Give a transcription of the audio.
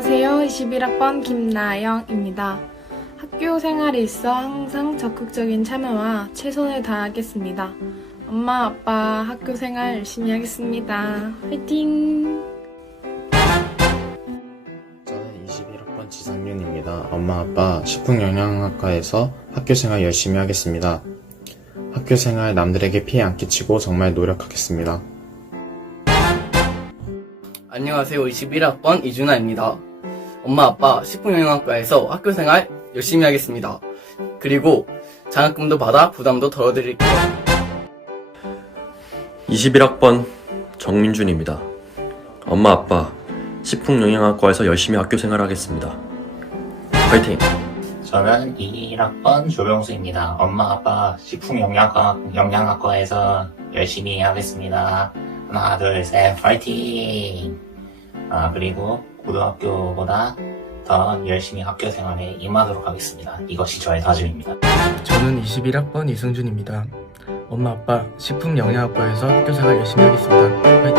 21학번 김나영입니다. 학교 생활에 있어 항상 적극적인 참여와 최선을 다하겠습니다. 엄마, 아빠 학교 생활 열심히 하겠습니다. 화이팅! 저는 21학번 지상윤입니다. 엄마 아빠 식품영양학과에서 학교 생활 열심히 하겠습니다. 학교 생활 남들에게 피해 안 끼치고 정말 노력하겠습니다. 안녕하세요. 21학번 이준아입니다. 엄마 아빠 식품영양학과에서 학교생활 열심히 하겠습니다. 그리고 장학금도 받아 부담도 덜어드릴게요. 21학번 정민준입니다. 엄마 아빠 식품영양학과에서 열심히 학교 생활 하겠습니다. 화이팅! 저는 21학번 조병수입니다. 엄마, 아빠 식품영양학과, 영양학과에서 열심히 하겠습니다. 하나, 둘, 셋, 파이팅! 아, 그리고 고등학교보다 더 열심히 학교 생활에 임하도록 하겠습니다. 이것이 저의 다짐입니다. 저는 21학번 이승준입니다. 엄마 아빠 식품영양학과에서 학교생활 열심히 하겠습니다. 화이팅!